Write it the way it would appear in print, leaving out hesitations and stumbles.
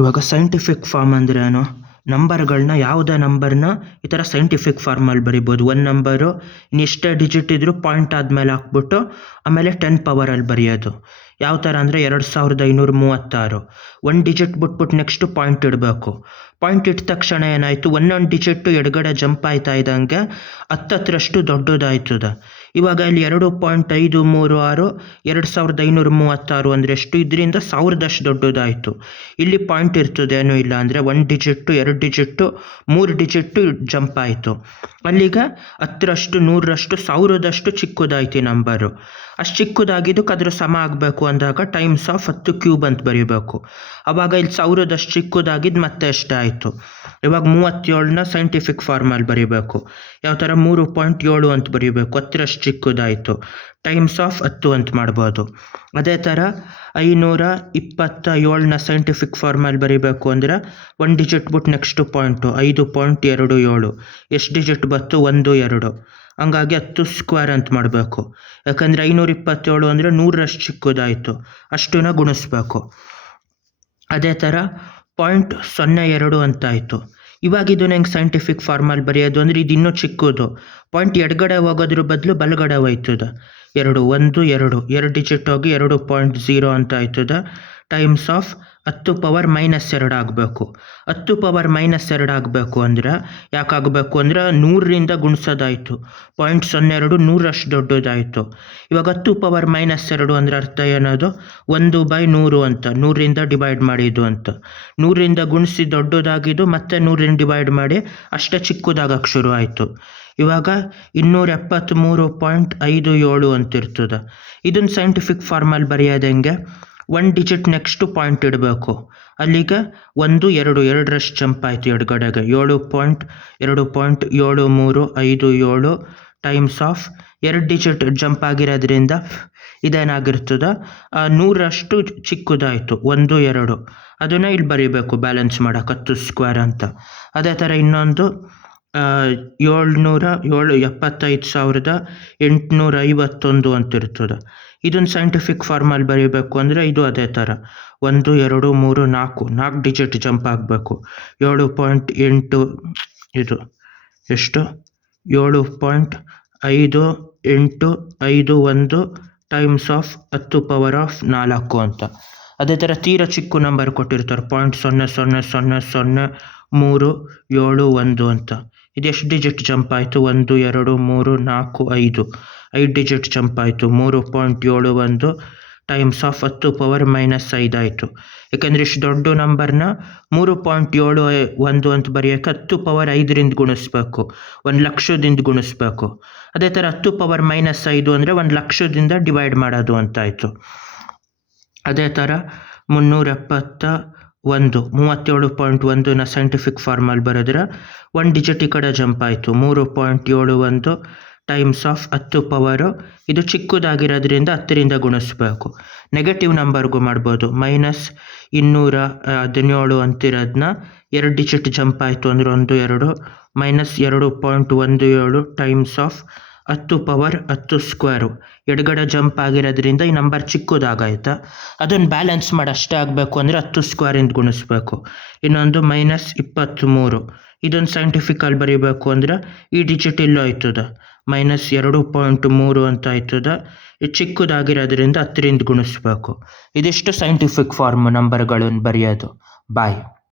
ಇವಾಗ scientific form ಅಂದರೆ ಏನು? ನಂಬರ್ಗಳನ್ನ ಯಾವುದೇ ನಂಬರ್ನ ಈ ಥರ ಸೈಂಟಿಫಿಕ್ ಫಾರ್ಮಲ್ಲಿ ಬರಿಬೋದು. ಒಂದು ನಂಬರು ಎಷ್ಟೇ ಡಿಜಿಟ್ ಇದ್ದರೂ ಪಾಯಿಂಟ್ ಆದಮೇಲೆ ಹಾಕ್ಬಿಟ್ಟು ಆಮೇಲೆ 10 ಪವರಲ್ಲಿ ಬರೆಯೋದು. ಯಾವ ಥರ ಅಂದರೆ 2536 ಒಂದು ಡಿಜಿಟ್ ಬಿಟ್ಬಿಟ್ಟು ನೆಕ್ಸ್ಟು ಪಾಯಿಂಟ್ ಇಡಬೇಕು. ಪಾಯಿಂಟ್ ಇಟ್ಟ ತಕ್ಷಣ ಏನಾಯಿತು, ಒಂದೊಂದು ಡಿಜಿಟ್ಟು ಎಡಗಡೆ ಜಂಪ್ ಆಯ್ತಾ ಇದ್ದಂಗೆ 10 ದೊಡ್ಡದಾಯ್ತದೆ. ಇವಾಗ ಇಲ್ಲಿ 2.536 2536 ಅಂದರೆ ಎಷ್ಟು? ಇದರಿಂದ 1000 ದೊಡ್ಡದಾಯಿತು. ಇಲ್ಲಿ ಪಾಯಿಂಟ್ ಇರ್ತದೆ ಏನೂ ಇಲ್ಲ ಅಂದರೆ 1 ಡಿಜಿಟ್ಟು 2 ಡಿಜಿಟ್ಟು 3 ಡಿಜಿಟ್ಟು ಜಂಪ್ ಆಯಿತು. ಅಲ್ಲಿಗೆ 10 100 ಚಿಕ್ಕದಾಯ್ತು ಈ ನಂಬರು. ಅಷ್ಟು ಚಿಕ್ಕದಾಗಿದ್ದಕ್ಕೆ ಅದ್ರ ಸಮ ಆಗಬೇಕು ಅಂದಾಗ ಟೈಮ್ಸ್ ಆಫ್ 10 ಕ್ಯೂಬ್ ಅಂತ ಬರೀಬೇಕು. ಆವಾಗ ಇಲ್ಲಿ 1000 ಚಿಕ್ಕದಾಗಿದ್ದು ಮತ್ತೆ ಎಷ್ಟೇ ಆಯಿತು. ಇವಾಗ 37ನ ಸೈಂಟಿಫಿಕ್ ಫಾರ್ಮಲ್ಲಿ ಬರೀಬೇಕು. ಯಾವ ಥರ? 3.7 ಅಂತ ಬರೀಬೇಕು. 10 ಚಿಕ್ಕದಾಯಿತು. ಟೈಮ್ಸ್ ಆಫ್ 10 ಅಂತ ಮಾಡ್ಬೋದು. ಅದೇ ಥರ 527ನ ಸೈಂಟಿಫಿಕ್ ಫಾರ್ಮಲ್ಲಿ ಬರೀಬೇಕು ಅಂದರೆ 1 ಡಿಜಿಟ್ ಬಿಟ್ಟು ನೆಕ್ಸ್ಟ್ ಪಾಯಿಂಟು 5.27 ಎಷ್ಟು ಡಿಜಿಟ್ ಬತ್ತು? 1 2. ಹಂಗಾಗಿ 10 ಸ್ಕ್ವೇರ್ ಅಂತ ಮಾಡಬೇಕು. ಯಾಕಂದರೆ 527 ಅಂದರೆ 100 ಚಿಕ್ಕದಾಯಿತು. ಅಷ್ಟನ್ನ ಗುಣಿಸ್ಬೇಕು. ಅದೇ ಥರ 0.02 ಅಂತಾಯಿತು. ಇವಾಗ ಇದನ್ನ ಹೆಂಗೆ ಸೈಂಟಿಫಿಕ್ ಫಾರ್ಮಲ್ಲಿ ಬರೆಯೋದು ಅಂದರೆ ಇದು ಇನ್ನೂ ಚಿಕ್ಕದು. ಪಾಯಿಂಟ್ ಎಡಗಡೆ ಹೋಗೋದ್ರ ಬದಲು ಬಲಗಡೆ ಹೋಯ್ತದೆ. 2 1 2 ಡಿಜಿಟ್ ಹೋಗಿ 2.0 ಅಂತ ಆಯ್ತದೆ. ಟೈಮ್ಸ್ ಆಫ್ 10 ಪವರ್ -2 ಆಗಬೇಕು. 10 ಪವರ್ -2 ಆಗಬೇಕು ಅಂದರೆ ಯಾಕಾಗಬೇಕು ಅಂದರೆ 100ರಿಂದ ಗುಣಿಸೋದಾಯಿತು. 0.02 100 ದೊಡ್ಡದಾಯಿತು. ಇವಾಗ 10 ಪವರ್ -2 ಅಂದರೆ ಅರ್ಥ ಏನದು? 1/100 ಅಂತ, 100ರಿಂದ ಡಿವೈಡ್ ಮಾಡಿದ್ದು ಅಂತ. 100ರಿಂದ ಗುಣಿಸಿ ದೊಡ್ಡದಾಗಿದ್ದು ಮತ್ತೆ 100ರಿಂದ ಡಿವೈಡ್ ಮಾಡಿ ಅಷ್ಟೇ ಚಿಕ್ಕದಾಗಕ್ಕೆ ಶುರು ಆಯಿತು. ಇವಾಗ 273.57 ಅಂತಿರ್ತದೆ. ಇದನ್ನು ಸೈಂಟಿಫಿಕ್ ಫಾರ್ಮಲ್ಲಿ ಬರೆಯೋದು ಹೆಂಗೆ? 1 ಡಿಜಿಟ್ ನೆಕ್ಸ್ಟು ಪಾಯಿಂಟ್ ಇಡಬೇಕು. ಅಲ್ಲಿಗೆ 1 2 2 ಜಂಪ್ ಆಯಿತು ಎಡಗಡೆಗೆ. 7.7357 ಟೈಮ್ಸ್ ಆಫ್ 2 ಡಿಜಿಟ್ ಜಂಪ್ ಆಗಿರೋದ್ರಿಂದ ಇದೇನಾಗಿರ್ತದೆ? 100 ಚಿಕ್ಕದಾಯಿತು. 1 2 ಅದನ್ನು ಇಲ್ಲಿ ಬರೀಬೇಕು ಬ್ಯಾಲೆನ್ಸ್ ಮಾಡೋಕೆ 10 ಸ್ಕ್ವೇರ್ ಅಂತ. ಅದೇ ಥರ ಇನ್ನೊಂದು 775,851 ಅಂತಿರ್ತದೆ. ಇದನ್ನು ಸೈಂಟಿಫಿಕ್ ಫಾರ್ಮಲ್ಲಿ ಬರೀಬೇಕು ಅಂದರೆ ಇದು ಅದೇ ಥರ 1 2 3 4 ಡಿಜಿಟ್ ಜಂಪ್ ಆಗಬೇಕು. 7.8 ಇದು ಎಷ್ಟು? 7.5851 ಟೈಮ್ಸ್ ಆಫ್ 10 ಪವರ್ ಆಫ್ 4 ಅಂತ. ಅದೇ ಥರ ತೀರ ಚಿಕ್ಕ ನಂಬರ್ ಕೊಟ್ಟಿರ್ತಾರೆ 0.000371 ಅಂತ. ಇದೆಷ್ಟು ಡಿಜಿಟ್ ಜಂಪ್ ಆಯಿತು? 1 2 3 4 5 ಡಿಜಿಟ್ ಜಂಪ್ ಆಯಿತು. 3.71 ಟೈಮ್ಸ್ ಆಫ್ 10 ಪವರ್ -5 ಆಯಿತು. ಯಾಕೆಂದರೆ ಇಷ್ಟು ದೊಡ್ಡ ನಂಬರ್ನ 3.71 ಅಂತ ಬರೆಯೋಕ್ಕೆ 10 ಪವರ್ 5ರಿಂದ ಗುಣಿಸ್ಬೇಕು. 1,00,000ದಿಂದ ಗುಣಿಸ್ಬೇಕು. ಅದೇ ಥರ 10 ಪವರ್ -5 ಅಂದರೆ 1,00,000ದಿಂದ ಡಿವೈಡ್ ಮಾಡೋದು ಅಂತಾಯಿತು. ಅದೇ ಥರ 37.1ನ ಸೈಂಟಿಫಿಕ್ ಫಾರ್ಮಲ್ಲಿ ಬರೆದ್ರೆ 1 ಡಿಜಿಟ್ ಈ ಕಡೆ ಜಂಪ್ ಆಯಿತು. 3.71 ಟೈಮ್ಸ್ ಆಫ್ 10 ಪವರು ಇದು ಚಿಕ್ಕದಾಗಿರೋದ್ರಿಂದ 10ರಿಂದ ಗುಣಿಸ್ಬೇಕು. ನೆಗೆಟಿವ್ ನಂಬರ್ಗೂ ಮಾಡ್ಬೋದು. -217 ಅಂತಿರೋದನ್ನ 2 ಡಿಜಿಟ್ ಜಂಪ್ ಆಯಿತು ಅಂದರೆ 1 2 -2.17 ಟೈಮ್ಸ್ ಆಫ್ 10 ಪವರ್ 10 ಸ್ಕ್ವೇರು ಎಡಗಡೆ ಜಂಪ್ ಆಗಿರೋದ್ರಿಂದ ಈ ನಂಬರ್ ಚಿಕ್ಕದಾಗಾಯ್ತಾ. ಅದನ್ನು ಬ್ಯಾಲೆನ್ಸ್ ಮಾಡಿ ಅಷ್ಟೇ ಆಗಬೇಕು ಅಂದರೆ 10 ಸ್ಕ್ವೇರಿಂದ ಗುಣಿಸ್ಬೇಕು. ಇನ್ನೊಂದು -23 ಇದನ್ನು ಸೈಂಟಿಫಿಕಲ್ಲಿ ಬರೀಬೇಕು ಅಂದರೆ ಈ ಡಿಜಿಟ್ ಇಲ್ಲೂ ಆಯ್ತದೆ. -2.3 ಅಂತ ಆಯ್ತದೆ. ಇದು ಚಿಕ್ಕದಾಗಿರೋದ್ರಿಂದ 10ರಿಂದ ಗುಣಿಸ್ಬೇಕು. ಇದಿಷ್ಟು ಸೈಂಟಿಫಿಕ್ ಫಾರ್ಮ್ ನಂಬರ್ಗಳನ್ನು ಬರೆಯೋದು. ಬಾಯ್.